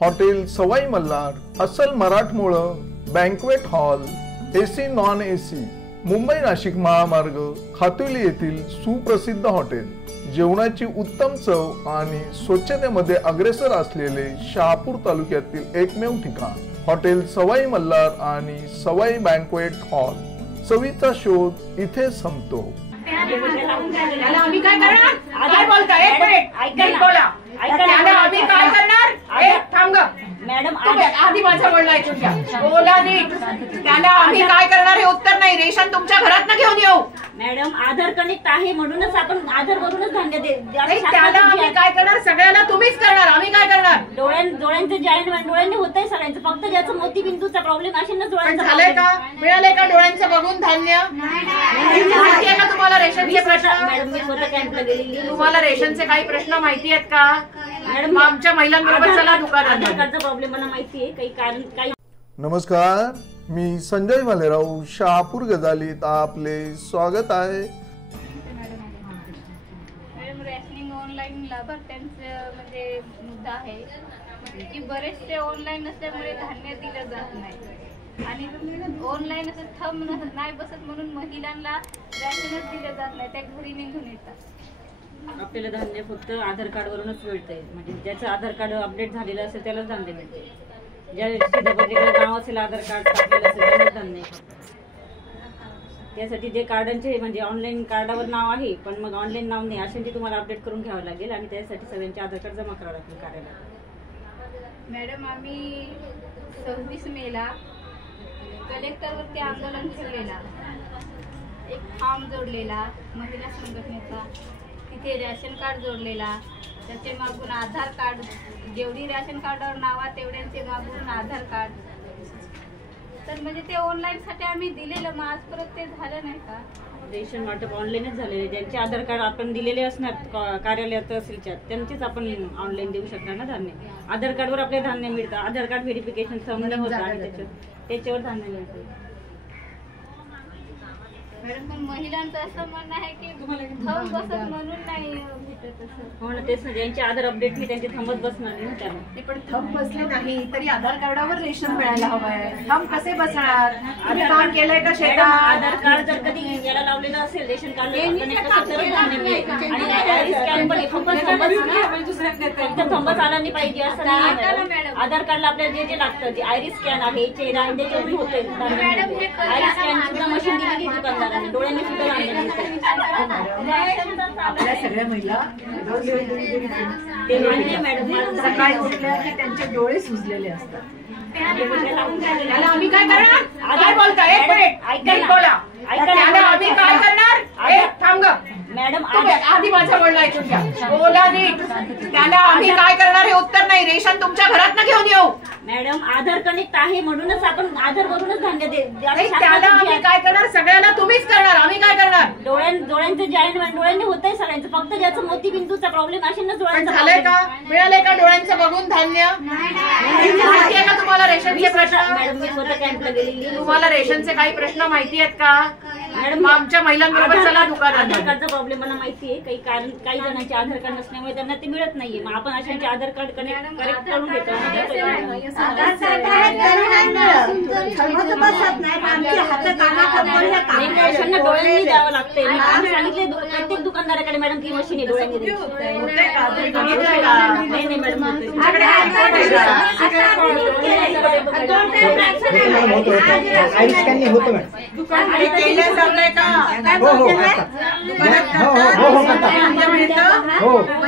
Hotel Sawai Malhar, अस्सल मराठमोळं, banquet hall, AC non AC, Mumbai Nashik महामार्ग, खातुली येथील सुप्रसिद्ध हॉटेल, जेवणाची उत्तम चव आणि स्वच्छतेमध्ये अग्रेसर असलेले शहापूर तालुक्यातील एकमेव ठिकाण हॉटेल सवाई मल्हार आणि सवाई बँक्वेट हॉल। चवीचा शोध इथे संपतो। आम्ही काय करणार? काय बोलताय? एक मिनिट बोला। आम्ही काय करणार? थांब ग मॅडम, आधी माझं बोलणं ऐकून घ्या। बोला नीट। त्याला आम्ही काय करणार हे उत्तर नाही, रेशन तुमच्या घरात घेऊन येऊ। मॅडम आधार कनेक्ट आहे म्हणूनच आपण आधार वरूनच धान्य त्याला आम्ही काय करणार? सगळ्यांना तुम्हीच करणार, आम्ही काय करणार? डोळ्यांचं जॉईंट डोळ्यांनी होतंय सगळ्यांचं, फक्त ज्याचं मोतीबिंदूचा प्रॉब्लेम असेल ना डोळ्यांचा झालंय का? मिळालंय का डोळ्यांचं बघून धान्य? माहितीये का तुम्हाला रेशनचे प्रश्न? मॅडम मी स्वतः कॅम्पला गेलेली। तुम्हाला रेशनचे काही प्रश्न माहिती आहेत का? मॅडम आमच्या महिलांबरोबर चला दुकानात। आधार कार्डचा प्रॉब्लेम मला माहिती आहे, काही कारण काही। नमस्कार, मी संजय भालेराव, शहापूर गजालीत आपले स्वागत आहे। मॅडम रेशनिंग ऑनलाईन लाभार्थ्यांचं म्हणजे मुद्दा आहे की बरेचसे ऑनलाईन नसल्यामुळे धान्य दिलं जात नाही आणि ऑनलाईन असं थंब नाही बसत म्हणून महिलांना रॅशनच दिलं जात नाही, त्या घरी निघून येतात। आपल्याला धान्य फक्त आधार कार्ड वरूनच मिळतंय, म्हणजे ज्याचं आधार कार्ड अपडेट झालेलं असेल त्यालाच धान्य मिळते। ज्या नाव असेल आधार कार्ड टाकलेलं असेल त्यालाच धान्य। त्यासाठी जे कार्डांचे म्हणजे ऑनलाईन कार्डावर नाव आहे पण मग ऑनलाईन नाव नाही अशांची तुम्हाला अपडेट करून घ्यावं लागेल आणि त्यासाठी सगळ्यांचे आधार कार्ड जमा करावं लागेल कार्यालयात। मॅडम आम्ही 26 मेला कलेक्टरवरती आंदोलन ठेवलेला, एक फॉर्म जोडलेला महिला संघटनेचा, तिथे रॅशन कार्ड जोडलेला, त्याचे मागून आधार कार्ड, जेवढी रॅशन कार्डावर नावा तेवढ्यांचे मागून आधार कार्ड, तर म्हणजे ते ऑनलाईन साठी आम्ही दिलेलं, मग आजपर्यंत ते झालं नाही का? रेशन वाटप ऑनलाईनच झालेले, ज्यांचे आधार कार्ड आपण दिलेले असणार कार्यालयात असेल त्यांचेच आपण ऑनलाईन देऊ शकणार ना धान्य। आधार कार्डवर आपले धान्य मिळतं, आधार कार्ड व्हेरिफिकेशन संबंध होतं आणि त्याच्यावर धान्य मिळतं। मॅडम पण महिलांचं असं म्हणणं आहे की थंब बसत म्हणून नाही भेटत असं। हो ना, तेच ना, ज्यांचे आधार अपडेट नाही त्यांचे थंबच बसणार नाही ना त्यांना। पण थंब बसले नाही तरी आधार कार्डावर रेशन मिळायला हवंय, थंब कसे बसणार? आम्ही काम केलंय का शेतात? आधार कार्ड जर कधी याला लावलेलं असेल रेशन कार्ड फक्त थंबच आला नाही पाहिजे असं नाही। आधार कार्डला आपल्याला जे जे लागतं, जे आयरिस स्कॅन आहे, चेहरा आहे, त्याच्यावर होते आयरिस स्कॅन सुद्धा मशीन दिलेली दुकानदारांनी, डोळ्यांनी सुद्धा आपल्या सगळ्या महिला मॅडम सकाळी उठल्या की त्यांचे डोळे सुजलेले असतात। त्याला आम्ही काय करणार? काय बोलताय? एक मिनिट बोला। आम्ही काय करणार? थांब ग मॅडम, आधी माझं बोलणं ऐकून घ्या। बोला नीट। त्याला आम्ही काय करणार हे उत्तर नाही, रेशन तुमच्या घरात घेऊन येऊ। मॅडम आधार कनेक्ट आहे म्हणूनच आपण आधार वरूनच धान्य त्याला आम्ही काय करणार? सगळ्यांना तुम्हीच करणार, आम्ही काय करणार? डोळ्यांचं जॉईंट डोळ्यांनी होतंय सगळ्यांचं, फक्त ज्याचं मोतीबिंदूचा प्रॉब्लेम असेल ना डोळ्यांचा। झालंय का? मिळालंय का डोळ्यांचं बघून धान्य? माहितीये का तुम्हाला रेशनचे प्रश्न? मॅडम मी स्वतः कॅम्पला गेलेली। तुम्हाला रेशनचे काही प्रश्न माहिती आहेत का? मॅडम आमच्या महिलांबरोबर चला दुकानात। आधार कार्डचा प्रॉब्लेम मला माहिती आहे, काही कारण काही जणांचे आधार कार्ड नसल्यामुळे त्यांना ते मिळत नाहीये, मग आपण अशांचे आधार कार्ड करेक्ट करून घेतो। डोळ्यांनी द्यावं लागते, सांगितले प्रत्येक दुकानदाराकडे मॅडम ती मशीन आहे डोळ्यांनी नाही मॅडम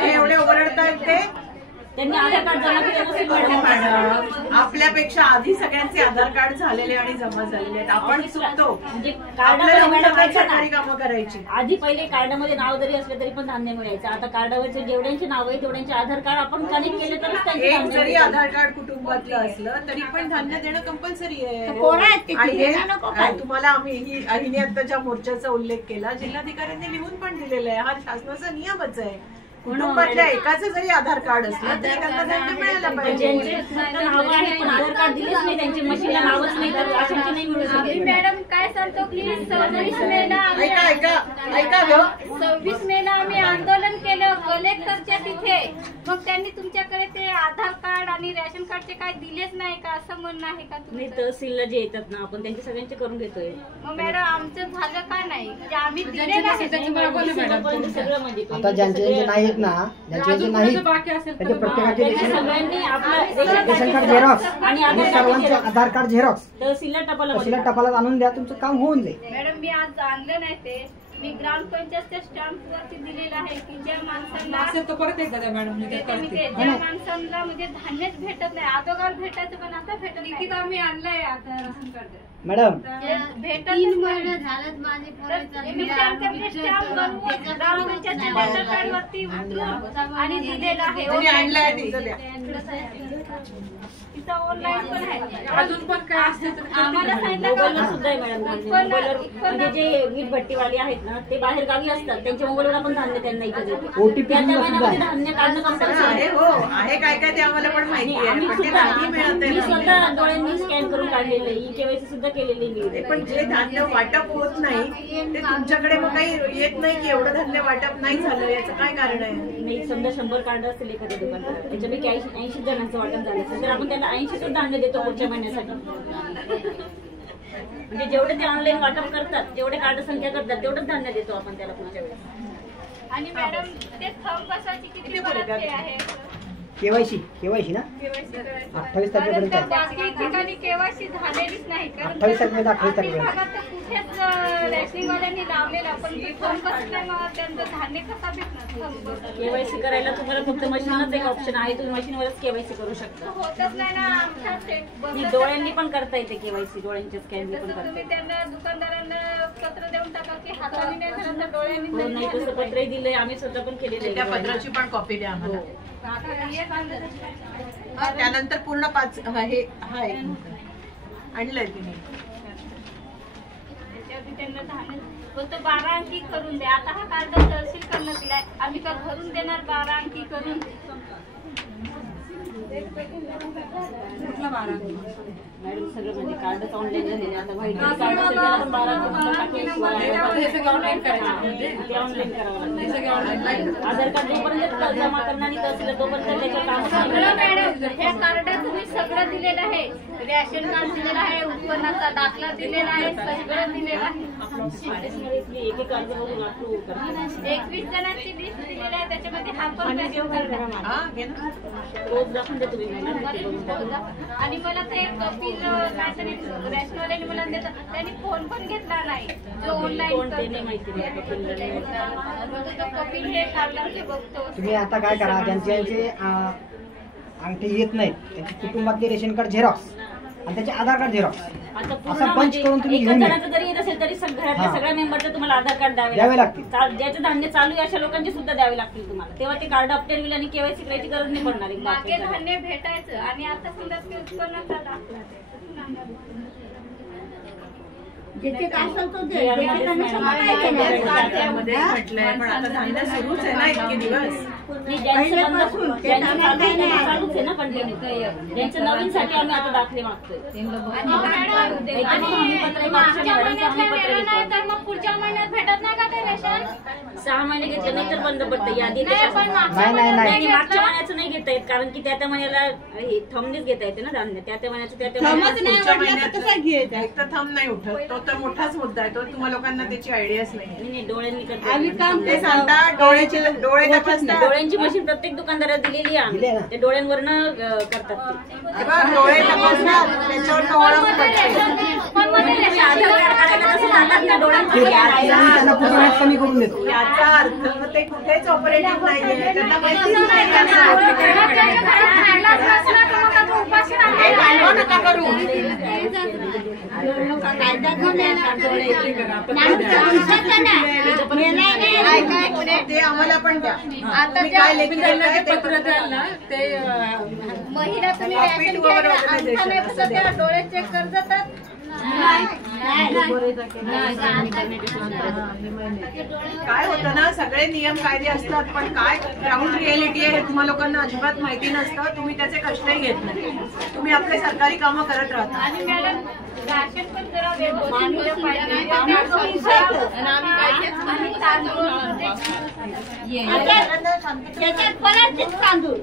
एवढे ओरडतायत ते त्यांनी आधार कार्ड जमा केलं मॅडम। आपल्यापेक्षा आधी सगळ्यांचे आधार कार्ड झालेले आणि जमा झालेले आहेत, आपण चुकतो म्हणजे कामं करायची। आधी पहिले कार्डामध्ये नाव जरी असलं तरी पण धान्य मिळायचं, आता कार्डावरचे जेवढ्यांचे नाव आहे तेवढ्यांचे आधार कार्ड आपण कनेक्ट केले तरच त्यांचे एक जरी आधार कार्ड कुटुंबातलं असलं तरी पण धान्य देणं कंपल्सरी आहे। आणि तुम्हाला आम्ही अहिनी आत्ताच्या मोर्चाचा उल्लेख केला, जिल्हाधिकाऱ्यांनी लिहून पण दिलेला आहे, हा शासनाचा नियमच आहे। कुटुंबातल्या एकाचं जरी आधार कार्ड असलं तरी त्यांना धान्य मिळायला पाहिजे. नावं आहेत पण आधार कार्ड दिलेच नाही, त्यांची मशीनला नावच नाही, तर अशांची नाही मिळू शकत. मॅडम काय सांगतो प्लीज 26 मेला ऐका ग, 26 मेला आम्ही आंदोलन केलं कलेक्टरच्या तिथे. मग त्यांनी तुमच्याकडे ते आधार कार्ड आणि रेशन कार्डचे काय दिलेच नाही का असं म्हणणं आहे का नाही, तुमचं? तहसीलला जे येतात ना आपण त्यांचे सगळ्यांचे करून घेतोय. मग मॅडम आमचं झालं का नाही? म्हणजे आम्ही दिलेलं आहे. सगळं म्हणजे आता ज्यांचे नाहीत ना, ज्यांचे नाहीत त्याचे प्रत्येकाचे सगळ्यांनी आपलं रेशन कार्ड झेरॉक्स आणि आणि सर्वांचे आधार कार्ड झेरॉक्स तहसीलला तहसीलला टपालात आणून द्या, तुमचं काम होऊन जाईल. मॅडम मी आज आणलं नाही ते, मी ग्रामपंचायतच्या स्टॅम्प वरती दिलेलं आहे की ज्या माणसांना ज्या माणसांना म्हणजे धान्यच भेटत नाही, अगोदर भेटायचं पण आता भेटत नाही. आम्ही आणलंय आता राशन कार्ड मॅडम भेटत झालं माझे स्टॅम्प बनवून ग्रामपंचायतच्या रेशन कार्ड वरती उतरून आणि दिलेलं आहे. आणलंय तिचं द्या. तिचं ऑनलाईन पण आहे. अजून पण काय असते तर आम्हाला सांगितलं मोबाईलवर सुद्धा आहे मॅडम धान्य. मोबाईलवर म्हणजे जे वीट भट्टीवाले आहेत ना ते बाहेर गावी असतात, त्यांच्या मोबाईलवर आपण धान्य त्यांना इथे देतो. OTP त्या सुद्धा महिन्यामध्ये धान्य काढणं कंपल्सरी आहे. आहे. हो आहे, काय काय ते आम्हाला पण माहिती आहे, आम्ही पण ते सुद्धा नाही मिळत मी आहे. स्वतः डोळ्यांनी स्कॅन करून काढलेलं आहे, केवायसी सुद्धा केलेली आहे. पण जे धान्य वाटप होत नाही ते तुमच्याकडे मग काही येत नाही की एवढं धान्य वाटप नाही झालं, याचं काय कारण आहे? नाही, समजा 100 कार्ड असतील एखाद्या दुकानदारात, त्याच्यापैकी 80 जणांचं वाटप झालं असेल तर आपण त्यांना 80 धान्य देतो पुढच्या महिन्यासाठी. म्हणजे जेवढे ते ऑनलाईन वाटप करतात, जेवढे कार्ड संख्या करतात तेवढंच धान्य देतो आपण त्याला पुढच्या वेळेस. आणि मॅडम ते थंब बसायची किती परत हे आहे? केवायसी ना केवायसी करायचं. 28 तारखेपर्यंत आहे. बाकी ठिकाणी केवायसी झालेलीच नाही. 28 तारखेपर्यंत 28 तारखेपर्यंत. भागात तर कुठेच रेशनिंगवाल्यांनी लावलेला, पण ते थंब बसल्यामुळे त्यांचं धान्य कसा भेटणार? थंब बसलं. केवायसी करायला तुम्हाला फक्त मशीनच एक ऑप्शन आहे, तुम्ही मशीनवरच केवायसी करू शकता. होतच नाही ना आमच्या आणि डोळ्यांनी पण करता येते केवायसी, डोळ्यांच्या स्कॅननी पण करता तुम्ही येते. त्यांना दुकानदारांना पत्र देऊन टाका की हाताने नाही झालं तर डोळ्यांनी हो, नाही तसं पत्रही दिलंय, आम्ही स्वतः पण केलेलं त्या आहे. पत्राची पण कॉपी द्या आम्हाला. आता त्यानंतर पूर्ण 5 हे हाय आणलंय तिने. त्याच्यावरती त्यांना धान्य फक्त 12 अंकी करून द्या. आता हा कार्ड तहसील करणं दिलाय, आम्ही का भरून देणार 12 अंकी करून? मॅडम सगळं म्हणजे कार्डच ऑनलाईन झालेले, आता व्हाईट कार्ड असेल त्याला पण 12 ऑनलाईन करावं लागतं. आधार कार्ड जोपर्यंत जमा करणार नाही तहसील तोपर्यंत त्याच्या कामच नाही सगळं करणार. मॅडम हे कार्ड तुम्ही सगळं दिलेलं आहे, रेशन कार्ड दिलेलं आहे, उत्पन्नाचा दाखला दिलेला आहे, सगळं दिलेलं आहे. एक एक अर्ज बघून अप्रूव्ह करतात. 21 जणांची लिस्ट दिलेली आहे, त्याच्यामध्ये हा पण रेशन कार्ड आहे. हा घे ना. रोज दाखवून देतो मी मॅडम. आणि मला ते कपिल काहीतरी रेशनवाल्याने मला देतात, त्यांनी फोन पण घेतला नाही, जो ऑनलाईन कोण ते नाही माहिती मला कपिलला नाही. कपिल हे काढला बघतो. तुम्ही आता काय करा, ज्यांचे अंगठी येत नाहीत त्यांचे कुटुंबातले रेशन कार्ड झेरॉक्स आणि त्याचे आधार कार्ड झेरॉक्स आता पूर्ण असं बंच म्हणजे करून तुम्ही एका घेऊन या. जणाचं जरी येत असेल तरी घरातल्या हा. सगळ्या मेंबरचे तुम्हाला आधार कार्ड द्यावे द्यावे लागतील. ज्याचं धान्य चालू आहे अशा लोकांचे सुद्धा द्यावे लागतील तुम्हाला, तेव्हा ते कार्ड अपडेट होईल आणि केवायसी करायची गरज नाही पडणार. एक मागे बाकी धान्य भेटायचं आणि आता समजा ते उत्पन्नाचा दाखला त्यामध्ये म्हटलंय, पण आता धान्य सुरूच आहे ना इतके दिवस. चालूच आहे ना कंटिन्यू. ज्यांचं नवीनसाठी आम्ही आता दाखले मागतोय. तर मग पुढच्या महिन्यात भेटत नाही का ते रेशन? 6 महिने घेतले नाही तर बंद पडतं यादी. पण नाही. मागच्या महिन्याचं नाही घेता येत, कारण की त्या महिन्याला थंबनीच घेता येते ना धान्य. त्या महिन्याचं त्या पुढच्या महिन्यात एक तर थंब नाही उठत, तो तर मोठाच मुद्दा आहे. तो तुम्हाला लोकांना त्याची आयडियाच नाही. नाही डोळ्यांनी करता. ते सांगतात डोळे तपासतात. डोळ्यांची मशीन प्रत्येक दुकानदारात दिलेली आहे दिली आहे आम्ही. ना. ते डोळ्यांवरनं करतात ते. तेव्हा डोळे तपासतात, त्याच्यावर ओळख पडते. तुम्ही आधार कार्ड काढायला कसं जातात ना डोळ्यांचं ते scan आहे. आम्ही त्यांना पूर्ण वेळेस कमी करून देतो. याचा अर्थ ते कुठेच ऑपरेटिव्ह नाहीये, त्यांना माहितीच नाही कसं. हे काढवा नका करू. ते आम्हाला पण द्या. आता तुम्ही काय लेखी ज्या देताय ते पत्र द्याल ना ते महिला तुम्ही Profit रेशन वर घ्यायला organization आणता नाही असं फक्त त्या द्या. डोळे चेक कर जातात. काय होतं ना, सगळे नियम कायदे असतात पण काय ग्राउंड रियालिटी आहे हे तुम्हा लोकांना अजिबात माहिती नसतं. तुम्ही त्याचे कष्टही घेत नाही. तुम्ही आपले सरकारी कामं करत राहता. आणि मॅडम राशन पण जरा व्यवस्थित पाहिजे. आणि तांदूळ त्याच्यात पराठीच तांदूळ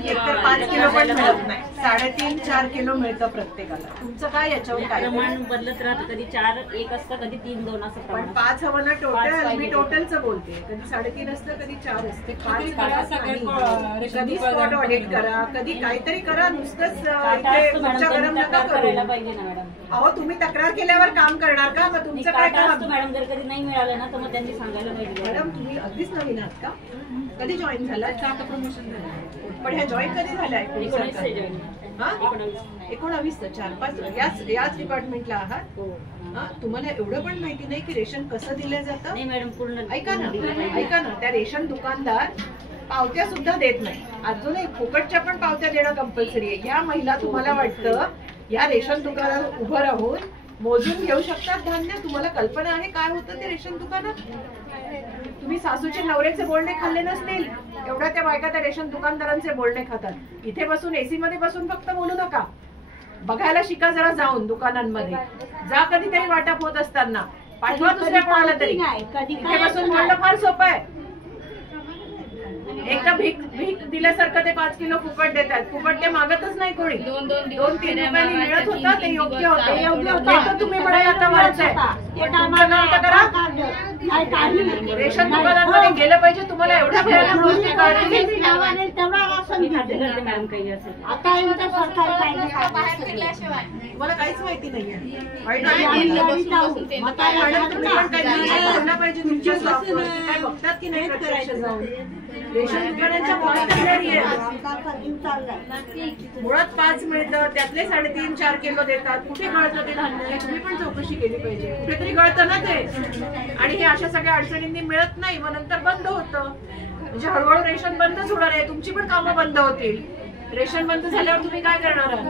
एकतर 5 किलो पण मिळत नाही, 3.5-4 किलो मिळतं प्रत्येकाला. तुमचं काय याच्यावर काय? प्रमाण बदलत राहतं, कधी 4 1 असतं, कधी 3 2 असं पण प्रमाण. 5 हवं ना टोटल. पाच मी टोटलचं बोलते. कधी 3.5 असतं, कधी 4 असते. 5 करा, सगळे नाही. कधी स्पॉट ऑडिट करा, कधी काहीतरी करा. नुसतंच काटा इथे असतो मॅडम, तुमच्या गरम त्यांनी नका तक्रार करू. करायला पाहिजे ना मॅडम. अहो तुम्ही तक्रार केल्यावर काम करणार का? मग तुमचं काय काटा असतो काम? मॅडम, जर कधी नाही मिळालं ना तर मग त्यांनी सांगायला पाहिजे. मॅडम तुम्ही अगदीच नवीन आहात का? कधी जॉईन झाला? आता प्रमोशन झालं. पण ह्या जॉईन कधी झाल्या? 19 चे join. हा? 19. 19 4-5 याच डिपार्टमेंटला आहात. हो. हा? तुम्हाला एवढं पण माहिती नाही की रेशन कसं दिलं जातं? नाही मॅडम, पूर्ण ऐका ना, दिलं पाहिजे. ऐका ना, त्या रेशन दुकानदार पावत्या सुद्धा देत नाही. अजूनही फुकटच्या पण पावत्या देणं कंपल्सरी आहे. या महिला तुम्हाला वाटतं या रेशन दुकानात उभं राहून मोजून घेऊ शकतात धान्य? तुम्हाला कल्पना आहे काय होतं ते रेशन दुकानात? तुम्ही सासूचे नवऱ्याचे बोलणे खाल्ले नसतील एवढ्या त्या बायका त्या रेशन दुकानदारांचे बोलणे खातात. इथे बसून एसी मध्ये बसून फक्त बोलू नका, बघायला शिका जरा. जाऊन दुकानांमध्ये जा, कधीतरी वाटप होत असताना पाठवा दुसऱ्या कोणाला तरी. इथे बसून बोलणं फार सोपं आहे. एकदा भीक दिल्यासारखं ते 5 किलो फुकट देतात. फुकट ते मागतच नाही कोणी. 2-3 रुपयांनी मिळत होतं ते योग्य होतं. तुम्ही म्हणाल आता वाढतंय. रेशन दुकानांमध्ये गेलं पाहिजे. तुम्हाला एवढ्या भयानक गोष्टी कळतील. मॅडम काही असेल बाहेर फिरल्याशिवाय तुम्हाला काहीच माहिती नाहीये. वाईट आहे. मॅडम तुम्ही पण काही करायला पाहिजे तुमच्या जॉबवर. काय बघतात की नाही प्रत्यक्ष जाऊन? रेशन दुकानाच्या मुळात 5 मिळतं, त्यातले 3.5-4 किलो देतात. कुठे गळतं ते धान्य? तुम्ही पण चौकशी केली पाहिजे. कुठेतरी गळतं ना ते. आणि हे अशा सगळ्या अडचणींनी मिळत नाही, मग नंतर बंद होतं. म्हणजे हळूहळू रेशन बंदच होणार आहे. तुमची पण कामं बंद होतील. रेशन बंद झाल्यावर तुम्ही काय करणार आहात?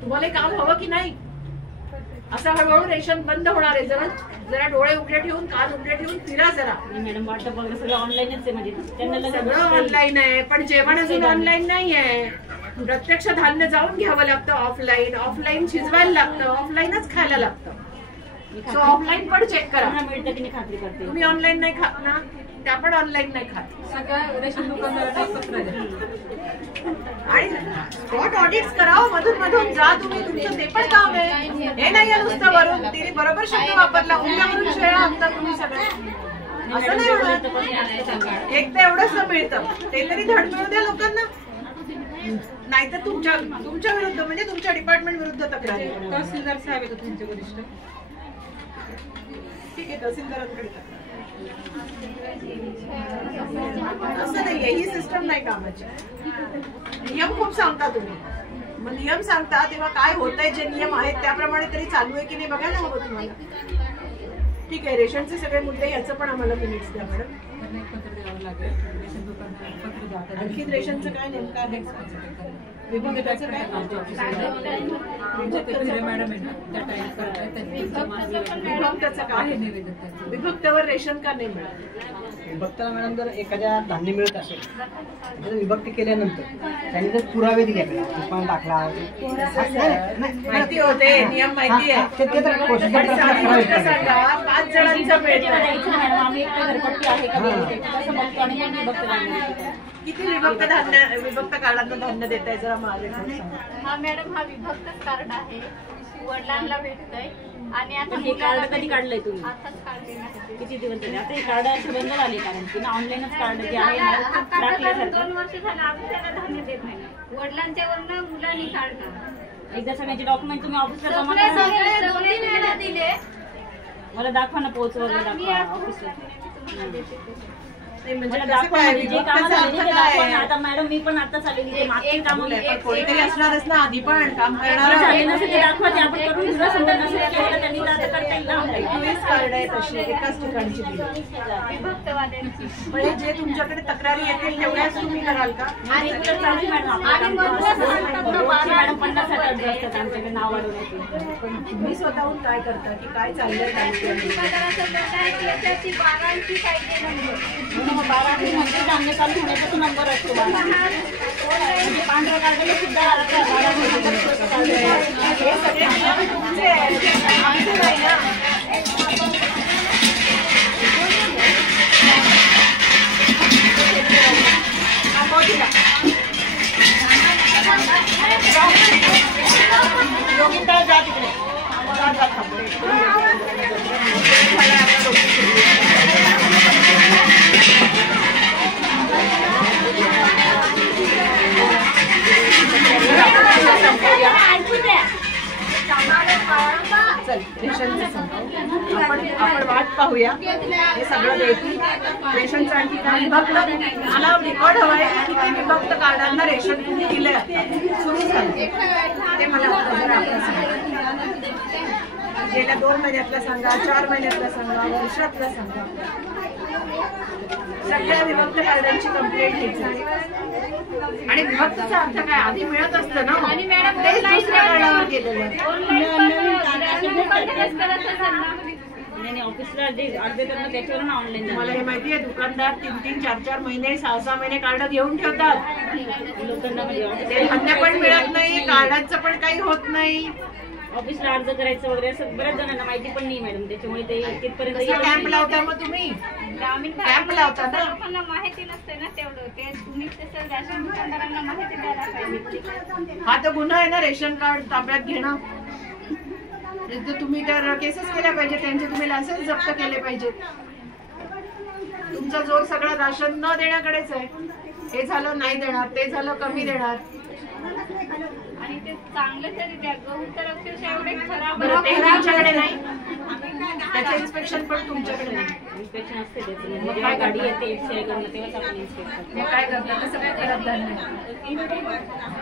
तुम्हाला काम हवं की नाही? असं हळूहळू रेशन बंद होणार आहे. जरा डोळे उघडे ठेवून, कान उघडे ठेवून फिरा जरा. मॅडम वाटप वगैरे सगळं ऑनलाईनच आहे, म्हणजे त्यांना सगळं ऑनलाईन आहे, पण जेवण अजून ऑनलाईन नाही आहे. प्रत्यक्ष धान्य जाऊन घ्यावं लागतं ऑफलाईन शिजवायला लागतं, ऑफलाईनच खायला लागतं. सो ऑफलाईन पण चेक करा. मिळतं की नाही खात्री करते. तुम्ही ऑनलाईन नाही खात ना, त्या पण ऑनलाईन नाही खात. सगळ्या रेशन दुकानदारांना पत्र द्या. आणि स्पॉट ऑडिट्स करावं. मधून जा तुम्ही. तुमचं ते पण काम आहे. हे नाही नुसतं वरून. तिने बरोबर शब्द वापरला, उंच्यावरून शेळ्या आणता तुम्ही सगळ्या. असं नाही होणार. एक तर एवढंच मिळतं, ते तरी धड मिळू द्या लोकांना. नाहीतर तुमच्या विरुद्ध, म्हणजे तुमच्या डिपार्टमेंट विरुद्ध तक्रार. तहसीलदार साहेब आहेत तुमचे वरिष्ठ. ठीक आहे, तहसीलदारांकडे असं नाहीये. ही सिस्टम नाही कामाची. नियम खूप सांगता तुम्ही. मग नियम सांगता तेव्हा काय होतंय, जे नियम आहेत त्याप्रमाणे तरी चालू आहे की नाही बघायला हवं तुम्हाला. ठीक आहे, रेशनचे सगळे मुद्दे याचं पण आम्हाला मिनिट्स द्या मॅडम. पत्र द्यावं लागेल. रेशन दुकानदारांना पत्र द्या. आणखी रेशनचं काय नेमकं आहे? विभागाचं काय? मॅडम आहे ना त्या टाईप करताय. विभक्ताचं काय? विभक्तावर रेशन का नाही मिळालं? विभक्ताला मॅडम जर एखाद्या धान्य मिळत असेल तर विभक्त केल्यानंतर त्यांनी जर पुरावे दिले दुकान दाखला माहिती होते, नियम माहिती आहे. पण साधी गोष्ट सांगा, 5 जणांचं मिळतं. आम्ही एक घरपट्टी आहे का नाही असं बघतो आणि मग विभक्त धान्य. किती विभक्त कार्डांना धान्य देत आहे जरा मला सांगा. हा मॅडम, हा विभक्त कार्ड आहे. वडिलांना भेटतंय. आणि आता हे कार्ड कधी काढलंय तुम्ही? आताच काढलेलं आहे. किती दिवस झाले? आता हे कार्ड असे बंद झाले, कारण की ऑनलाईनच कार्ड जे आहे हा कार्ड काढून दाखल्यासारखं. 2 वर्ष झालं. आम्ही त्याला धान्य देत नाही. वडिलांच्या वरनं मुलांनी काढलं. एकदा सगळ्यांचे डॉक्युमेंट तुम्ही ऑफिसला जमा सगळे करा. सगळे 2-3 वेळा दिले. मला दाखवा ना, पोच वगैरे मी दाखवा आज ऑफिसला. तुम्हाला देते. म्हणजे मला कसं दाखवा काय? म्हणजे जे विभक्त कामं झालेली अर्थ ते काय दाखवा आहे? ना. आता मॅडम मी पण आता चाललेली ते मागची कामं पण कोणीतरी असणारच ना आधी पण काम झाले करणार. नसेल ते दाखवा ते आपण करून घेऊ. समजा नसेल केलं त्यांनी तर आता करता येईल ना online. 21 कार्ड आहेत अशी एकाच ठिकाणची दिली. विभक्तवाद्यांची पण हे जे तुमच्याकडे तक्रारी येतील तेवढ्याच तुम्ही कराल का? आणि इकडे चालू मॅडम आपलं काम. मॅडम 50-60 अर्ज असतात आमच्याकडे नाव वाढवण्याचे. पण तुम्ही स्वतःहून काय करता की काय चाललंय काय दुकानदाराचं प्रश्न आहे की याच्याची बागांची पाहिजे नंबर. 12 म्हणजे धान्य चालू होण्याचा नंबर असतो 12. म्हणजे पांढऱ्या कार्डाला सुद्धा 12 हे सगळे नियम तुमचे आहेत. आमचे नाही ना. योगिता जा तिकडे. जा, जा, थांब. चल रेशनचं सांगा. आपण वाट पाहूया हे सगळं देतील. रेशनचं आणखी काय विभक्त मला रेकॉर्ड हवाय किती विभक्त कार्डांना रेशन तुम्ही दिलंय आता सुरू झालं ते मला आता जरा आपण सांगा. गेल्या 2 महिन्यातला सांगा, 4 महिन्यातला सांगा, वर्षातला सांगा. सगळ्या विभक्त कार्डांची कंप्लेंट घ्यायची. आणि विभक्तचा अर्थ काय आधी मिळत असतं ना तेच दुसऱ्या कार्डावर गेलेलं. नाही ऑफिसला जे अर्ज करणं त्याच्यावरून ऑनलाईन मला हे माहितीये दुकानदार 3-3, 4-4 महिने 6-6 महिने कार्ड घेऊन ठेवतात. लोकांना म्हणजे ते धान्य पण मिळत नाही, कार्डाचं पण काही होत नाही. ऑफिसला अर्ज करायचं वगैरे असं बऱ्याच जणांना माहिती पण नाही मॅडम. त्याच्यामुळे ते तिथपर्यंत कॅम्प लावता मग तुम्ही ग्रामीण कॅम्प लावता ना. लोकांना माहिती नसते ना तेवढं. ते तुम्ही तसं राशन दुकानदारांना माहिती द्यायला पाहिजे. हा तर गुन्हा आहे ना रेशन कार्ड ताब्यात घेणं. तर तुम्ही तर केसेस केल्या पाहिजे त्यांचे. तुम्ही लायसन्स जप्त केले पाहिजेत. तुमचा जोर सगळा राशन न देण्याकडेच आहे. हे झालं नाही देणार, ते झालं कमी देणार. आणि ते चांगलं तरी द्या. गहू तर अक्षरशः एवढे खराब बरं ते तुमच्याकडे नाही, त्याचं इन्स्पेक्शन पण तुमच्याकडे नाही. इन्स्पेक्शन असते त्याचं. म्हणजे जेव्हा गाडी येते एक्सरे करणं तेव्हाच आपण इन्स्पेक्ट मग काय करतात? कसं काय खराब धान्य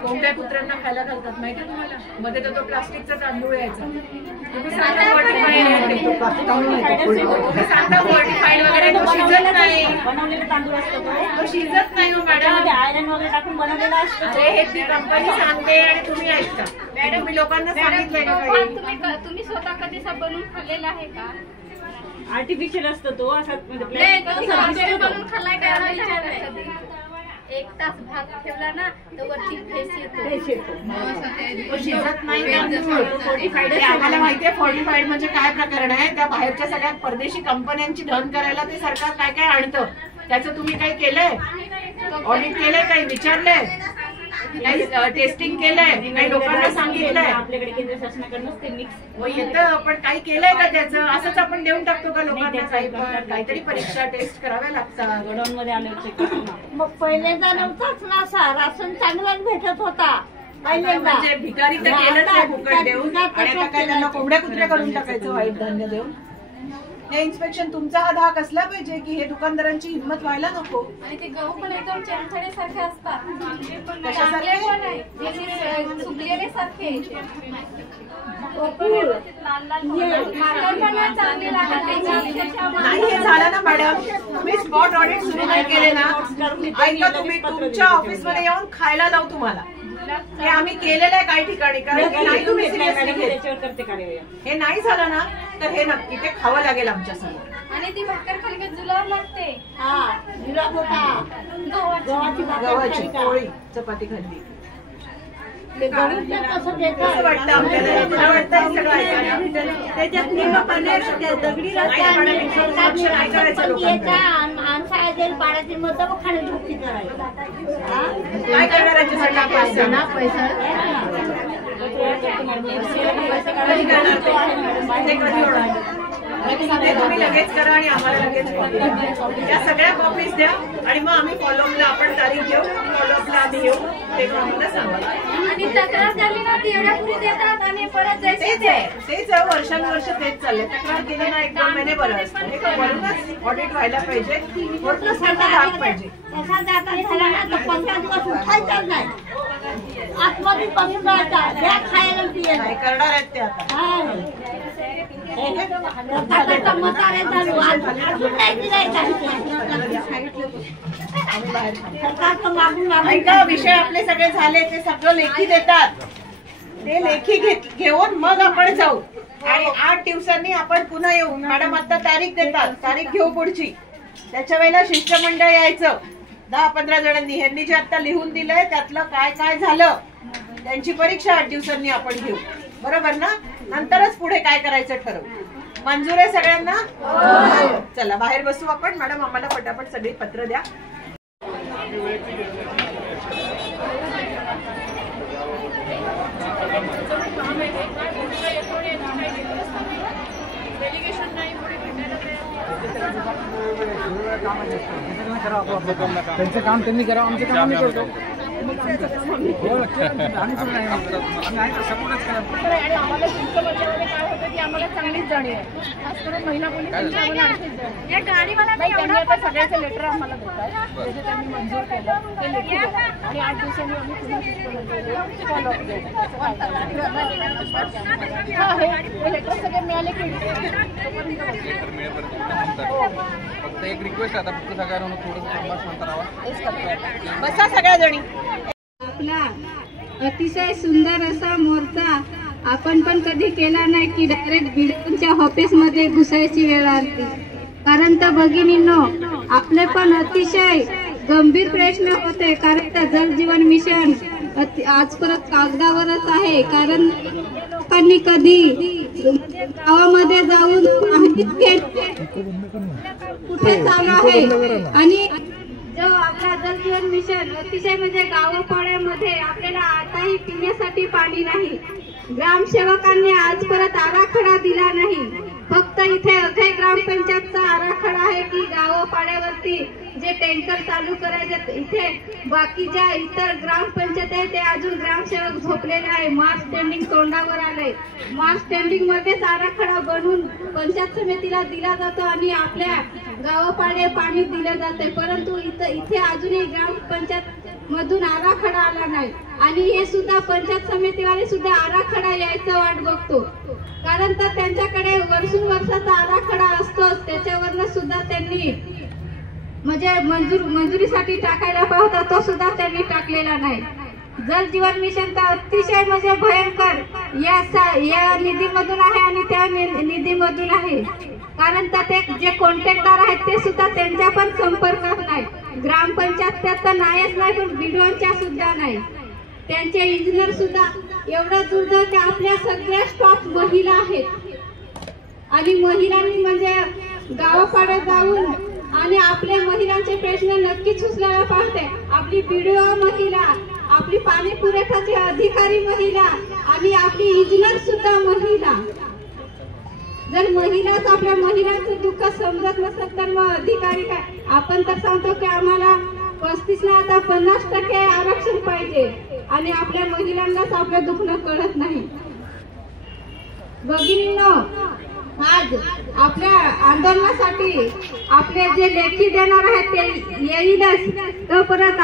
कोणत्या कुत्र्यांना खायला घालतात माहिती तुम्हाला? मध्ये तर तो प्लास्टिकचा तांदूळ यायचा. तुम्ही सांगा फोर्टिफाईड वगैरे तो शिजत नाही. बनवलेला तांदूळ असतो तो शिजत नाही हो मॅडम. आयरन वगैरे टाकून बनवलेला असतो. अरे हे ती कंपनी सांगते आणि तुम्ही ऐकता. मॅडम मी लोकांना सांगितलंय का काही? तुम्ही स्वतः कधी असं बनवून खाल्लेला आहे का? आर्टिफिशियल असतो तो असा म्हणजे बनवून खाल्लाय का याला विचारायचं. 1 तास भात ठेवला ना तर वरती फेस येतो. तो शिजत नाही तांदूळ. फोर्टिफाईड आम्हाला माहितीये फोर्टिफाईड म्हणजे काय प्रकरण आहे. त्या बाहेरच्या सगळ्या परदेशी कंपन्यांची धन करायला ते सरकार काय काय आणतं. त्याचं तुम्ही काही केलंय? ऑडिट केलंय? काही विचारलंय? काही टेस्टिंग केलंय? काही लोकांना सांगितलंय? आपल्याकडे केंद्र शासनाकडूनच ते मिक्स येतं पण काही केलंय का त्याचं? असंच आपण देऊन टाकतो का लोकांना? काही पण काहीतरी परीक्षा टेस्ट कराव्या लागतात. गोडाऊन मध्ये आले होते. मग पहिल्यांदा नव्हताच ना असा राशन चांगलाच भेटत होता पहिल्यांदा. म्हणजे भिकारी तर केलंच आहे फुकट देऊन. आणि आता काय त्यांना कोंबड्या कुत्र्या करून टाकायचं वाईट धान्य देऊन. हे इन्स्पेक्शन तुमचा हा धाक असला पाहिजे की हे दुकानदारांची हिंमत व्हायला नको. आणि ते गहू पण एकदम चणचणीसारखे असतात. कशासारखे? सुकलेले सारखे नाही हे झालं ना मॅडम. तुम्ही स्पॉट ऑडिट सुरू नाही केले ना. ऐका तुम्ही तुमच्या ऑफिस मध्ये येऊन खायला लावू तुम्हाला. हे आम्ही केलेलं आहे काही ठिकाणी. कारण की नाही तुम्ही सिरियसली घेत. त्याच्यावर करते कार्यवाही. हे नाही झालं ना तर हे नक्की ते खावं लागेल आमच्या समोर. आणि ती भाकर खाली की जुलावर लागते. हा जुलाब होता. गव्हाची भाकर गव्हाची खाली का? पोळी चपाती खाल्ली. ते गहूचं कसं देतात? कसं वाटतं आपल्याला? तुला वाटतं हे सगळं ऐकायला? त्याच्यात निंब पनीर दगडी नाही, मॅडम, हे दुर्लक्ष नाही करायचं लोकांकडे. पाण्याची मग खाणे झोपी करायची. काय करणार याच्यासाठी आपण? कधी करणार ते? ते कधी होणार? ते तुम्ही लगेच करा आणि आम्हाला लगेच कॉपी द्या. या सगळ्या कॉपीज द्या आणि मग आम्ही फॉलोअपला आपण तारीख घेऊ. फॉलोअपला आम्ही येऊ तेव्हा आम्हाला सांगा. आणि तक्रार झाली ना तेवढ्यापुरी देतात आणि परत तेच आहे वर्षानुवर्ष तेच चाललंय. तक्रार केली ना 1-2 महिने बरं असतं. हे वरूनच ऑडिट व्हायला पाहिजे, वरूनच त्यांना लाभ पाहिजे. तसा जाता झाला ना तर 15 दिवस उठायचं नाही, आतमध्ये बसून राहायचा, द्या खायला पियाला. काय करणार आहेत ते आता. आता मसाले चालू अजून नाही दिलाय सरकारचं मागून मागून. ऐका, विषय आपले सगळे झाले ते सगळं लेखी देतात. ते लेखी घेऊन मग आपण जाऊ आणि 8 दिवसांनी आपण पुन्हा येऊ. मॅडम आता तारीख देतात, तारीख घेऊ पुढची. त्याच्या वेळेला शिष्टमंडळ यायचं 10-15 जणांनी. ह्यांनी जे आता लिहून दिलंय त्यातलं काय काय झालं त्यांची परीक्षा 8 दिवसांनी आपण घेऊ. बरोबर ना? नंतरच पुढे काय करायचं ठरवू. मंजूर आहे सगळ्यांना? चला बाहेर बसू आपण. मॅडम आम्हाला पटापट सगळी पत्र द्या. त्यांचं काम त्यांनी करावं, आमचं काम आम्ही करतो. आणि आम्हाला तुमचं बदल्यामध्ये काय होतं की आम्हाला चांगलीच जाणीव आहे. खास करून महिला पोलीस या गाडीवाला त्यांनी आता सगळ्याचे लेटर आम्हाला देतात, जे त्यांनी मंजूर केलं ते लेखी देतात आणि 8 दिवसांनी आम्ही पुन्हा शिष्टमंडळ फॉलोअप हे लेटर सगळे मिळाले की फक्त एक रिक्वेस्ट आता फक्त सगळ्यांना थोडंसं संभाषण करावं. बसा सगळ्या जणी. आपला अतिशय सुंदर असा मोर्चा आपण पण कधी केला नाही की डायरेक्ट बिल्डिंगच्या ऑफिसमध्ये घुसायची वेळ आली. कारण तर भगिनींनो आपले पण अतिशय गंभीर प्रश्न होते. कारण तर जल जीवन मिशन आज परत कागदावरच आहे. कारण लोकांनी कधी गावामध्ये जाऊन कुठे चालू आहे. आणि जो आपला जल जीवन मिशन अतिशय म्हणजे गावपाड्यामध्ये आपल्याला आताही पिण्यासाठी पाणी नाही. ग्रामसेवकांनी आज परत आराखडा दिला नाही. फक्त इथे अखय ग्रामपंचायतचा आराखडा आहे की गावपाड्यावरती जे टँकर चालू करायचे. इथे बाकीच्या इतर ग्रामपंचायत आहे ते अजून ग्रामसेवक झोपलेले आहे. मार्च स्टँडिंग तोंडावर आलंय. मार्च स्टँडिंग मध्येच आराखडा बनवून पंचायत समितीला दिला जातो आणि आपल्या गावपाडे पाणी दिले जाते. परंतु इथे अजूनही ग्रामपंचायत मधून आराखडा आला नाही. आणि हे सुद्धा पंचायत समितीवाले सुद्धा आराखडा यायचं वाट बघतो. कारण तर त्यांच्याकडे वर्षाचा आराखडा असतोच. त्याच्यावरनं सुद्धा त्यांनी म्हणजे मंजुरीसाठी टाकायला पाहिजे, तो सुद्धा त्यांनी टाकलेला नाही. जल जीवन मिशन तर अतिशय म्हणजे भयंकर या निधीमधून आहे आणि त्या निधीमधून आहे. कारण तर ते जे कॉन्ट्रॅक्टर आहेत ते सुद्धा त्यांच्या पण संपर्कात नाही. ग्रामपंचायत तर नाहीच नाही, पण बिडोनच्या सुद्धा नाही. त्यांचे इंजिनियर सुद्धा एवढं दुर्दैव की आपल्या सगळ्या स्टॉप महिला आहेत आणि महिलांनी म्हणजे गावापाड्यात जाऊन आणि आपल्या महिलांचे प्रश्न नक्कीच उचलायला पाहिजे. आपली बीडीओ महिला, आपली पाणी पुरवठ्याचे अधिकारी महिला आणि आपली इंजिनियर सुद्धा महिला. जर महिलाच आपल्या महिलांचं दुःख समजत नसत तर मग अधिकारी काय. आपण तर सांगतो की आम्हाला 35ला आता 50% आरक्षण पाहिजे आणि आपल्या महिलांनाच आपलं दुखणं कळत नाही. भगिनींनो, आज आपल्या आंदोलनासाठी आपले जे लेखी देणार आहेत ते येईलच. तर परत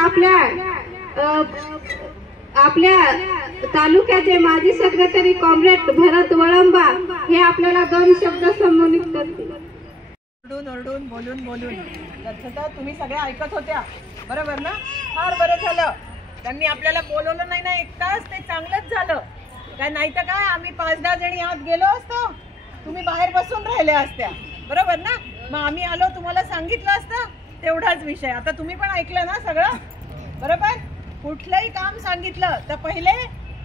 आपल्या तालुक्याचे माजी सेक्रेटरी कॉम्रेड भरत वळंबा हे आपल्याला 2 शब्द संबोधित करतील. ओरडून बोलून दक्षता तुम्ही सगळ्या ऐकत होत्या, बरोबर ना? फार बरं झालं त्यांनी आपल्याला बोलवलं नाही ना 1 तास. ते चांगलंच झालं. काय नाही तर काय आम्ही 5-10 जणी आत गेलो असतो, तुम्ही बाहेर बसून राहिल्या असत्या, बरोबर ना? मग आम्ही आलो तुम्हाला सांगितलं असतं, तेवढाच विषय. आता तुम्ही पण ऐकलं ना सगळं, बरोबर? कुठलंही काम सांगितलं तर पहिले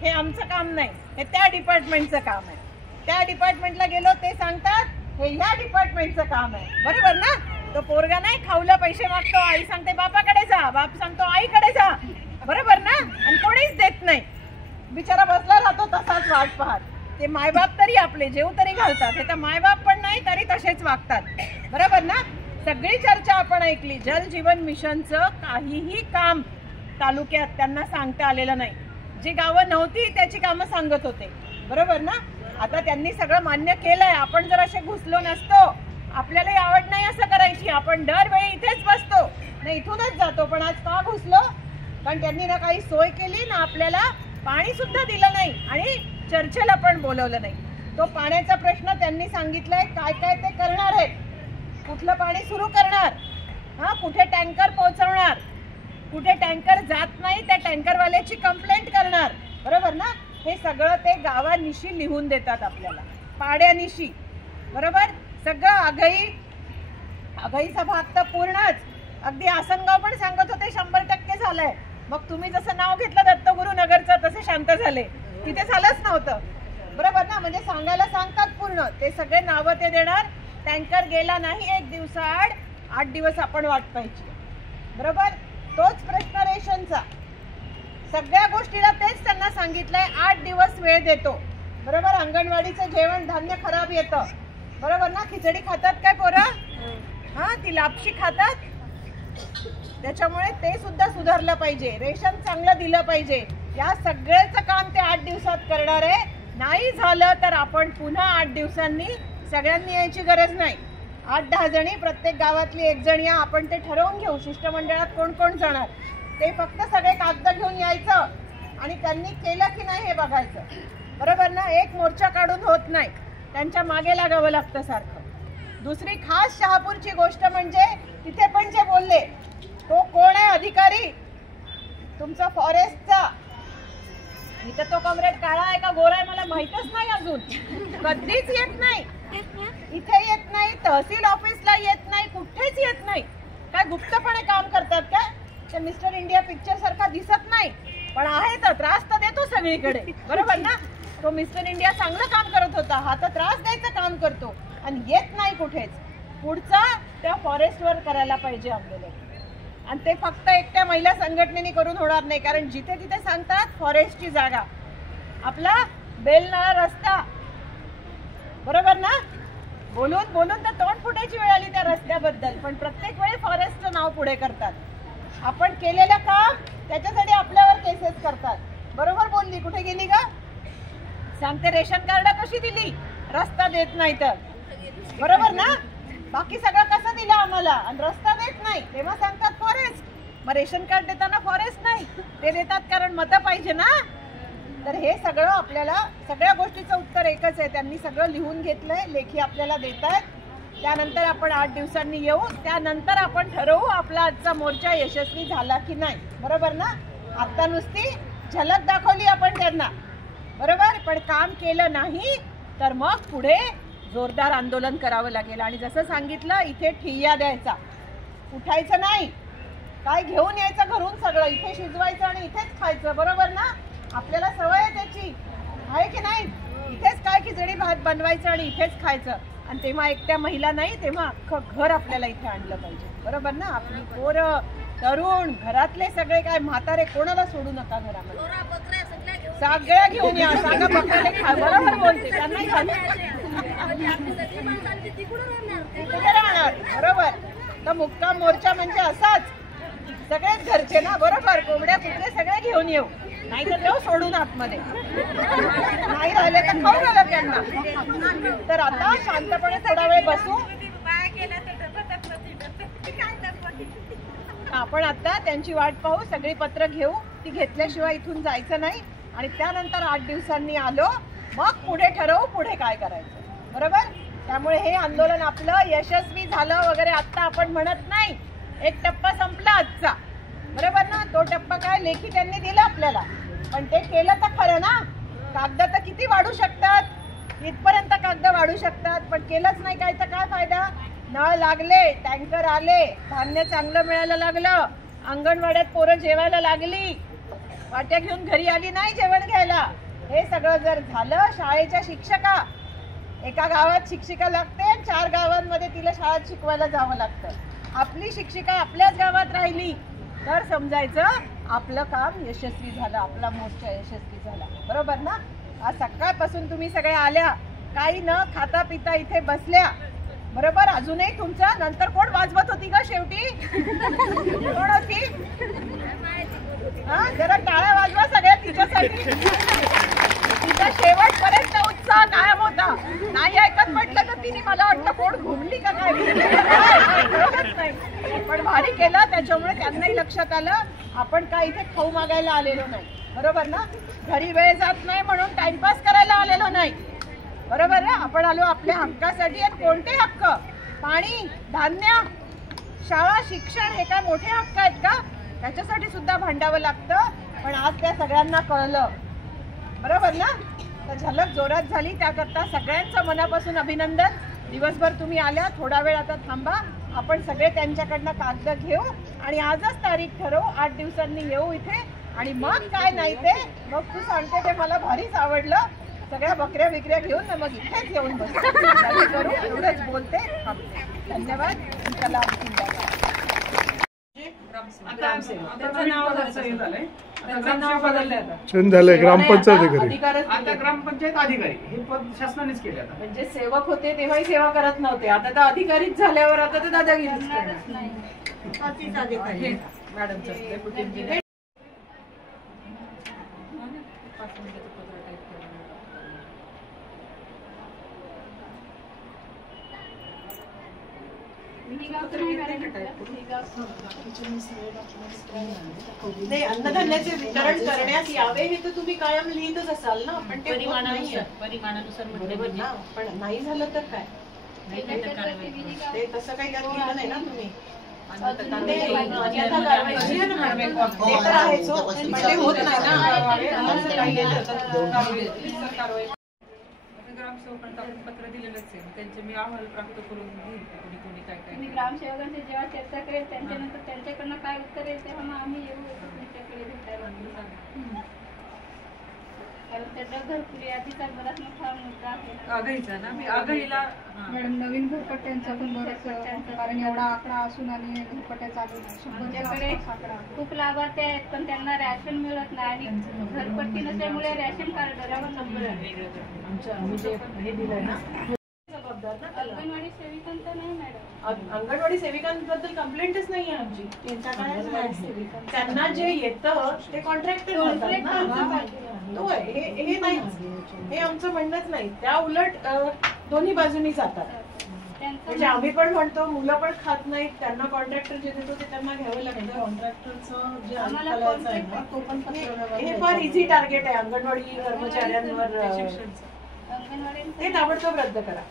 हे आमचं काम नाही, हे त्या डिपार्टमेंटचं काम आहे. त्या डिपार्टमेंटला गेलो ते सांगतात हे ह्या डिपार्टमेंटचं काम आहे, बरोबर ना? तो पोरगा नाही खाऊला पैसे मागतो, आई सांगते बापाकडे जा, बाप सांगतो आईकडे जा, बरोबर ना? आणि कोणीच देत नाही. बिचारा बसला राहतो तसाच वाट पाहत. ते मायबाप तरी आपले जेव तरी घालतात, हे तर मायबाप पण नाही तरी तसेच वागतात, बरोबर ना? सगळी चर्चा आपण ऐकली. जल जीवन मिशनचं काहीही काम तालुक्यात त्यांना सांगता आलेलं नाही. जी गावं नव्हती त्याची कामं सांगत होते, बरोबर ना. आता त्यांनी सगळं मान्य केलंय. आपण जर असे घुसलो नसतो, आपल्यालाही आवड नाही असं करायची, आपण दरवेळी इथेच बसतो नाही इथूनच जातो. पण आज का घुसलो? कारण त्यांनी ना काही सोय केली ना, आपल्याला पाणी सुद्धा दिलं नाही आणि चर्चेला पण बोलवलं नाही. तो पाण्याचा प्रश्न त्यांनी सांगितलंय काय काय ते करणार आहेत. कुठलं पाणी सुरू करणार, कुठे टँकर पोहोचवणार, कुठे टँकर जात नाही त्या टँकरवाल्याची कंप्लेंट करणार, बरोबर ना. हे सगळं ते गावानिशी लिहून देतात आपल्याला, पाड्यानिशी, बरोबर. सगळं आघाईचा भाग तर पूर्णच. अगदी आसनगाव पण सांगत होते 100% झालंय. मग तुम्ही जसं नाव घेतलं दत्तगुरु नगरचं तसे शांत झाले, तिथे झालंच नव्हतं, बरोबर ना. म्हणजे सांगायला सांगतात पूर्ण, ते सगळे नावं ते देणार. टँकर गेला नाही 1 दिवसाआड, 8 दिवस आपण वाट पाहायची, बरोबर. तोच प्रश्न रेशनचा, सगळ्या गोष्टीला तेच त्यांना सांगितलंय. 8 दिवस वेळ देतो, बरोबर. अंगणवाडीचं जेवण धान्य खराब येतं, बरोबर ना. खिचडी खातात काय पोरं? ती लापशी खातात. त्याच्यामुळे ते सुद्धा सुधारलं पाहिजे, रेशन चांगलं दिलं पाहिजे. या सगळ्याचं काम ते 8 दिवसात करणार आहे. नाही झालं तर आपण पुन्हा 8 दिवसांनी, सगळ्यांनी यायची गरज नाही, 8-10 जणी प्रत्येक गावातली 1 जण या. आपण ते ठरवून घेऊ शिष्टमंडळात कोण कोण जाणार. ते फक्त सगळे कागद घेऊन यायचं आणि त्यांनी केलं की नाही हे बघायचं, बरोबर ना. एक मोर्चा काढून होत नाही, त्यांच्या मागे लागावं लागतं सारखं. दुसरी खास शहापूरची गोष्ट म्हणजे तिथे पण जे बोलले, तो कोण आहे अधिकारी तुमचा फॉरेस्टचा. इथं तो कॉम्रेड काळा आहे का गोरा आहे मला माहितच नाही अजून, कधीच येत नाही. इथे येत नाही, तहसील ऑफिसला येत नाही, कुठेच येत नाही. काय गुप्तपणे काम करतात काय? ते मिस्टर इंडिया पिक्चर सारखा दिसत नाही, पण आहे तर त्रास तर देतो सगळीकडे, बरोबर ना. तो मिस्टर इंडिया चांगलं काम करत होता, हा तर त्रास द्यायचं काम करतो आणि येत नाही कुठेच. पुढचा त्या फॉरेस्टवर करायला पाहिजे आंदोलन. आणि ते फक्त एकट्या महिला संघटनेने करून होणार नाही, कारण जिथे तिथे सांगतात फॉरेस्टची जागा, आपला बेलनाळा रस्ता, बरोबर ना. बोलून बोलून तर तोंड फुटायची वेळ आली त्या रस्त्याबद्दल, पण प्रत्येक वेळी फॉरेस्टचं नाव पुढे करतात. आपण केलेलं काम त्याच्यासाठी आपल्यावर केसेस करतात. बरोबर बोलली, कुठे गेली का सांगते. रेशन कार्ड कशी दिली, रस्ता देत नाही तर, बरोबर ना. बाकी सगळं कसं दिलं आम्हाला आणि रस्ता देत नाही, तेव्हा सांगतात फॉरेस्ट. मग रेशन कार्ड देताना फॉरेस्ट नाही, ते देतात कारण मतं पाहिजे ना. तर हे सगळं आपल्याला, सगळ्या गोष्टीचं उत्तर एकच आहे. त्यांनी सगळं लिहून घेतलंय, लेखी आपल्याला देतात. त्यानंतर आपण 8 दिवसांनी येऊ, त्यानंतर आपण ठरवू आपला आजचा मोर्चा यशस्वी झाला की नाही, बरोबर ना. आता नुसती झलक दाखवली आपण त्यांना, बरोबर, पण काम केलं नाही तर मग पुढे जोरदार आंदोलन करावं लागेल. आणि जसं सांगितलं, इथे ठिय्या द्यायचा, उठायचं नाही, काय घेऊन यायचं घरून सगळं, इथे शिजवायचं आणि इथेच खायचं, बरोबर ना. आपल्याला सवय आहे त्याची, आहे की नाही. इथेच काय खिचडी भात बनवायचं आणि इथेच खायचं. आणि तेव्हा एकट्या महिला नाही, तेव्हा अख्खं घर आपल्याला इथे आणलं पाहिजे, बरोबर ना. आपली पोरं, तरुण, घरातले सगळे, काय म्हातारे, कोणाला सोडू नका घरामध्ये, सगळ्या घेऊन या. सांगा बकऱ्याला खा, बरोबर बोलते, त्यांना कुठे राहणार, बरोबर. तर मुक्काम मोर्चा म्हणजे असाच, सगळेच घरचे ना, बरोबर. कोंबड्या कुठले सगळे घेऊन येऊ, नाही तर देऊ सोडून आतमध्ये, नाही राहिले तर खाऊ घाला त्यांना. तर आता शांतपणे थोडा वेळ बसू आपण. आता त्यांची वाट पाहू, सगळी पत्र घेऊ, ती घेतल्याशिवाय इथून जायचं नाही. आणि त्यानंतर 8 दिवसांनी आलो, मग पुढे ठरवू पुढे काय करायचं, बरोबर. त्यामुळे हे आंदोलन आपलं यशस्वी झालं वगैरे आता आपण म्हणत नाही. एक टप्पा संपला आजचा, बरोबर ना. तो टप्पा काय लेखी त्यांनी दिला आपल्याला, पण ते केलं तर खरं ना. कागद तर किती वाढू शकतात, इथपर्यंत कागद वाढू शकतात, पण केलंच नाही काय तर काय फायदा. नळ लागले, टँकर आले, धान्य चांगलं मिळायला लागलं, अंगणवाड्यात पोरं जेवायला लागली, वाट्या घेऊन घरी आली नाही जेवण घ्यायला. हे सगळं जर झालं, शाळेच्या शिक्षका, एका गावात शिक्षिका लागते, 4 गावांमध्ये तिला शाळेत शिकवायला जावं लागतं. आपली शिक्षिका आपल्याच गावात राहिली तर समजायचं आपलं काम यशस्वी झालं, आपला मोर्चा यशस्वी झाला, बरोबर ना. आज सकाळपासून तुम्ही सगळ्या आल्या, काही न खाता पिता इथे बसल्या, बरोबर. अजूनही तुमचं नंतर कोण वाजवत होती का शेवटी, कोण होती जरा टाळ्या वाजवा सगळ्या तिच्यासाठी. तिचा शेवटपर्यंत उत्साह कायम होता. नाही ऐकत म्हटलं तर तिने मला वाटतं कोण घुमली का काय नाही, पण भारी केलं. त्याच्यामुळे त्यांनाही लक्षात आलं आपण काय इथे खाऊ मागायला आलेलो नाही, बरोबर ना. घरी वेळ जात नाही म्हणून टाइमपास करायला आलेलो नाही, बरोबर ना. आपण आलो आपल्या हक्कासाठी. आणि कोणते हक्क? पाणी, धान्य, शाळा, शिक्षण हे काय मोठे हक्क आहेत का? त्याच्यासाठी सुद्धा भांडावं लागतं. पण आज त्या सगळ्यांना कळलं, बरोबर ना. तर झलक जोरात झाली. त्याकरता सगळ्यांचं मनापासून अभिनंदन. दिवसभर तुम्ही आल्या, थोडा वेळ आता थांबा. आपण सगळे त्यांच्याकडनं कागद घेऊ आणि आजच तारीख ठरवू. 8 दिवसांनी येऊ इथे आणि मग काय नाही ते मग तू सांगते ते मला भारीच आवडलं. सगळ्या बकऱ्या बिकऱ्या घेऊन मग इथेच येऊन बसू करू. एवढंच बोलते, धन्यवाद. चला चेंज झालंय ग्रामपंचायत अधिकारी. आता ग्रामपंचायत अधिकारी हे पद शासनानेच केले. आता म्हणजे सेवक होते तेव्हाही सेवा करत नव्हते, आता तर अधिकारीच झाल्यावर आता तर दादागिरीच मॅडमचं. नाही, अन्नधान्याचे वितरण करण्यात यावे हे तर तुम्ही कायम लिहितच असाल ना. पण ते परिमाणानुसार बरोबर ना. पण नाही झालं तर काय? ते तसं काही लिहिलं नाही ना तुम्ही. ग्रामसेवकांना आपण पत्र दिलेलंच आहे, त्यांचे मी अहवाल प्राप्त करून घेईल कोणी कोणी काय काय. मी ग्रामसेवकांशी जेव्हा चर्चा करेल त्यांच्यानंतर त्यांच्याकडनं काय उत्तर येईल तेव्हा मग आम्ही येऊ तुमच्याकडे भेटायला. कारण त्याचा घरकुली आधीचा बराच मोठा मुद्दा आहे. आगाईचा ना, मी आगाईला मॅडम नवीन घरपट्ट्यांचा पण बरंच, कारण एवढा आकडा असून आणि घरपट्ट्या चालू नाही. आमच्याकडे खूप लाभार्थी आहेत पण त्यांना रॅशन मिळत नाही आणि घरपट्टी नसल्यामुळे रॅशन कार्ड हे दिलंय ना. अंगणवाडी सेविकांचा नाही मॅडम. अंगणवाडी सेविकांबद्दल कंप्लेंटच नाही आहे आमची. त्यांना जे येतं ते कॉन्ट्रॅक्टर तो हे नाही, हे आमचं म्हणणंच नाही. त्या उलट दोन्ही बाजूनी जातात. म्हणजे आम्ही पण म्हणतो मुलं पण खात नाहीत, त्यांना कॉन्ट्रॅक्टर जे देतो ते त्यांना घ्यावं लागतं. कॉन्ट्रॅक्टरचं जे हे फार इझी टार्गेट आहे अंगणवाडी कर्मचाऱ्यांवर. ते ताबडतोब रद्द करा.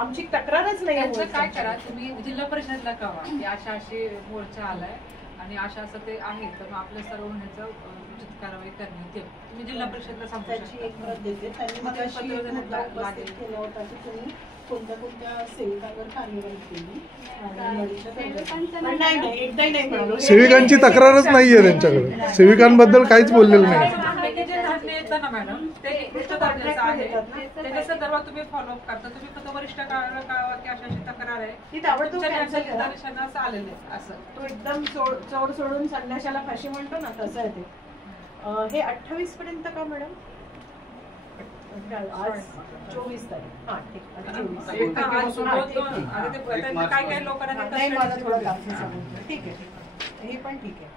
आमची तक्रारच नाही. काय करा तुम्ही जिल्हा परिषदला कळवा की अशा अशी मोर्चा आलाय आणि अशा असं ते आहे, तर मग आपल्या सर्व होण्याचं उचित कारवाई करण्यात येईल. तुम्ही जिल्हा परिषदला सांगू शकता. एक प्रत देते. त्यांनी मग कोणत्या कोणत्या सेविकांवर कार्यवाही केली. सेविकांची तक्रारच नाहीये त्यांच्याकडे. सेविकांबद्दल काहीच बोललेलं नाही. जे धान्य येतं ना मॅडम ते उत्कृष्ट दर्जाचं आहे, त्याच्या संदर्भात तुम्ही फॉलोअप करता. तुम्ही फक्त वरिष्ठ कळवा की अशी अशी तक्रार आहे ती ताबडतोब निदर्शनास आलेलं आहे. असं तो एकदम चोर सोडून संन्याशाला फाशी म्हणतो ना, तसं आहे ते. हे 28 पर्यंत का मॅडम? आज 24 तारीख. हा ठीक. काय काय लोकांना नाही, माझं थोडं ठीक आहे. हे पण ठीक आहे.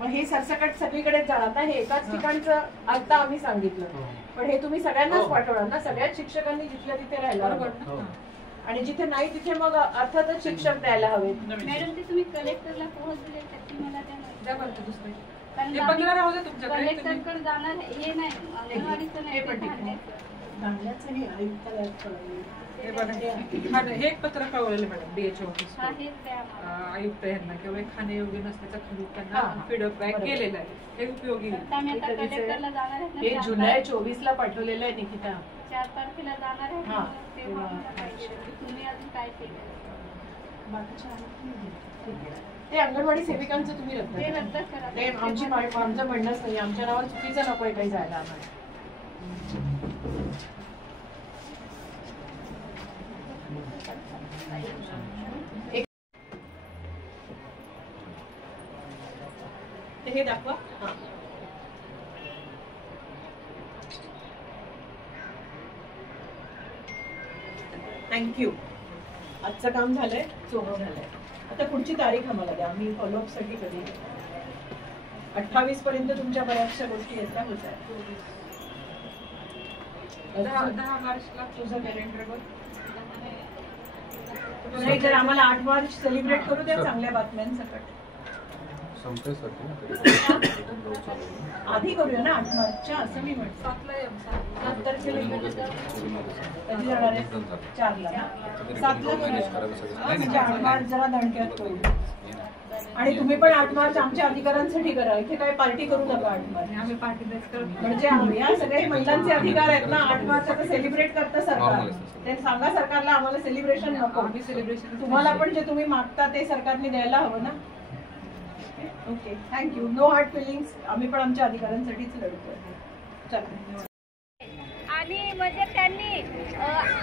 मग हे सरसकट सगळीकडेच जाणार ना. हे एकाच ठिकाणचं आता आम्ही सांगितलं, पण हे तुम्ही सगळ्यांनाच पाठवणार ना. सगळ्याच शिक्षकांनी जिथल्या तिथे राहायला हवं आणि जिथे नाही तिथे मग अर्थातच शिक्षक द्यायला हवे. मॅडम ते तुम्ही कलेक्टरला पोहोचले त्याची मला दुसरी कलेक्टरकडे जाणार हे नाही, अंगणवाडीचं नाही. धान्याचं नाही, आयुक्तालयात हे एक पत्र कळवलेलं मॅडम DHO ऑफिस आयुक्त यांना किंवा खाण्यायोग्य नसल्याचा खडूक त्यांना फीडबॅक केलेला आहे. हे उपयोगी. हे जुलै 24 ला पाठवलेलं आहे निकिता. 4 तारखेला जाणार आहे. तुम्ही अजून काय केलं? ते अंगणवाडी सेविकांचं तुम्ही रद्द करा. ते आमचं म्हणणंच नाही. आमच्या नावावर चुकीचं नकोय काही जायला आम्हाला. हे दाखवा. थँक्यू. आजचं काम झालंय, सोहं झालंय. फक्त पुढची तारीख आम्हाला द्या, मी फॉलोअप साठी कधी 28 पर्यंत तुमच्या बऱ्याचशा गोष्टी येत्या होत्या. 10 मार्चला तुझं कॅलेंडरवर नाही तर आम्हाला 8 मार्च सेलिब्रेट करू द्या चांगल्या बातम्यांसकट. आधी करूया ना 8 मार्चच्या, असं मी म्हणतो. 7 तारखेला कधी जाणार आहे? 4ला ना, 7ला म्हणजे 8 मार्च जरा दणक्यात करू. आणि तुम्ही पण 8 मार्च आमच्या अधिकारांसाठी करा. इथे काय पार्टी करू नका 8 मार्च. आम्ही पार्टी म्हणजे या सगळे महिलांचे अधिकार आहेत ना. 8 मार्च आता सेलिब्रेट करतं सरकार, ते सांगा सरकारला आम्हाला सेलिब्रेशन नको. तुम्हाला पण जे तुम्ही मागता ते सरकारने द्यायला हवं ना. Okay, thank you. No hard feelings. आम्ही पण आमच्या अधिकारांसाठीच लढतोय. चला. आणि म्हणजे त्यांनी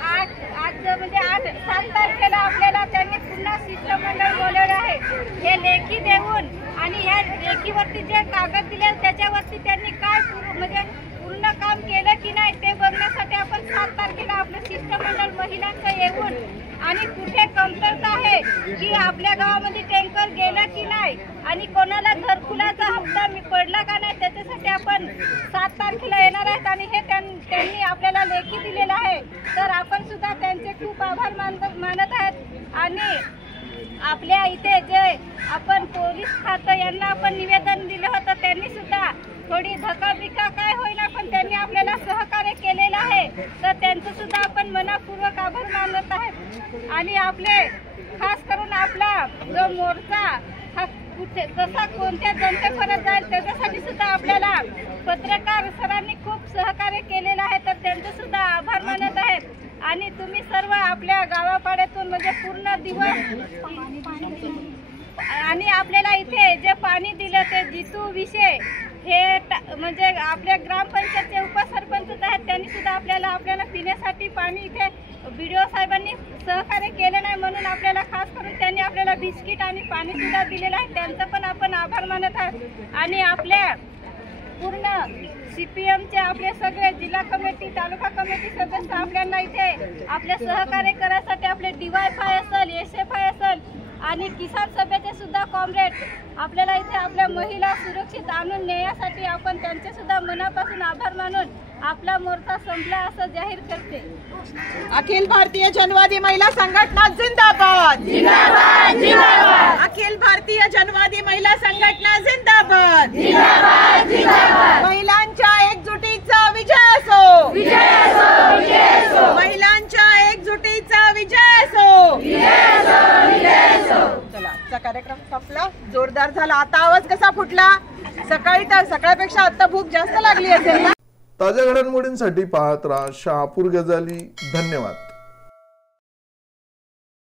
7 तारखेला आपल्याला त्यांनी पुन्हा शिष्टमंडळ बोलवलं आहे. हे लेखी देऊन आणि ह्या लेखीवरती जे कागद दिले त्याच्यावरती त्यांनी काय म्हणजे पूर्ण काम केलं की नाही ते बघण्यासाठी आपण 7 तारखेला आपलं शिष्टमंडळ महिलांचं येऊन आणि कुठे कमतरता आहे की आपल्या गावामध्ये टँकर गेलं की नाही आणि कोणाला घरकुलाचा हप्ता पडला का नाही त्याच्यासाठी आपण 7 तारखेला येणार आहेत. आणि हे त्यांनी आपल्याला लेखी दिलेलं आहे. तर आपण सुद्धा त्यांचे खूप आभार मानत आहेत. आणि आपल्या इथे जे आपण पोलीस खातं यांना आपण निवेदन दिलं होतं त्यांनी सुद्धा थोडी धकाबिका काय होईना पण त्यांनी आपल्याला सहकार्य केलेलं आहे. तर त्यांचं सुद्धा आपण मनापूर्वक आभार मानत आहेत. आणि आपले खास करून आपला जो मोर्चा हा कुठे कसा कोणत्या जनतेपर्यंत जाईल त्याच्यासाठी सुद्धा आपल्याला पत्रकार सरांनी खूप सहकार्य केलेलं आहे. तर त्यांचे सुद्धा आभार मानत आहेत. आणि तुम्ही सर्व आपल्या गावापाड्यातून म्हणजे पूर्ण दिवस आणि आपल्याला इथे जे पाणी दिलं ते जितू विषय हे म्हणजे आपल्या ग्रामपंचायतचे उपसरपंच आहेत त्यांनी सुद्धा आपल्याला पिण्यासाठी पाणी इथे BDO साहेबांनी सहकार्य केलं नाही म्हणून आपल्याला खास करून त्यांनी आपल्याला बिस्किट आणि पाणी सुद्धा दिलेलं आहे. त्यांचं पण आपण आभार मानत आहोत. आणि आपल्या पूर्ण CPMचे आपले सगळे जिल्हा कमिटी तालुका कमिटी सदस्य आपल्याला इथे आपले सहकार्य करायसाठी आपले DYFI असेल SFI असेल आणि किसान सभेचे सुद्धा कॉम्रेड आपल्याला इथे आपल्या महिला सुरक्षित आणून नेण्यासाठी आपण त्यांचे सुद्धा मनापासून आभार मानून आपला मोर्चा संपला असं जाहीर करते. अखिल भारतीय जनवादी महिला संघटना जिंदाबाद. जिंदाबाद जिंदाबाद. अखिल भारतीय जनवादी महिला संघटना जिंदाबाद. जिंदाबाद जिंदाबाद. महिलांच्या एकजुटीचा विजय असो. विजय असो. विजय असो. महिलांच्या एकजुटीचा विजय असो. विजय असो. विजय असो. चला, आजचा कार्यक्रम संपला. जोरदार झाला. आता आवाज कसा फुटला? सकाळपेक्षा आता भूक जास्त लागली असेल ना. ताज्या घडामोडींसाठी पाहत राहा शहापूर गजाली. धन्यवाद.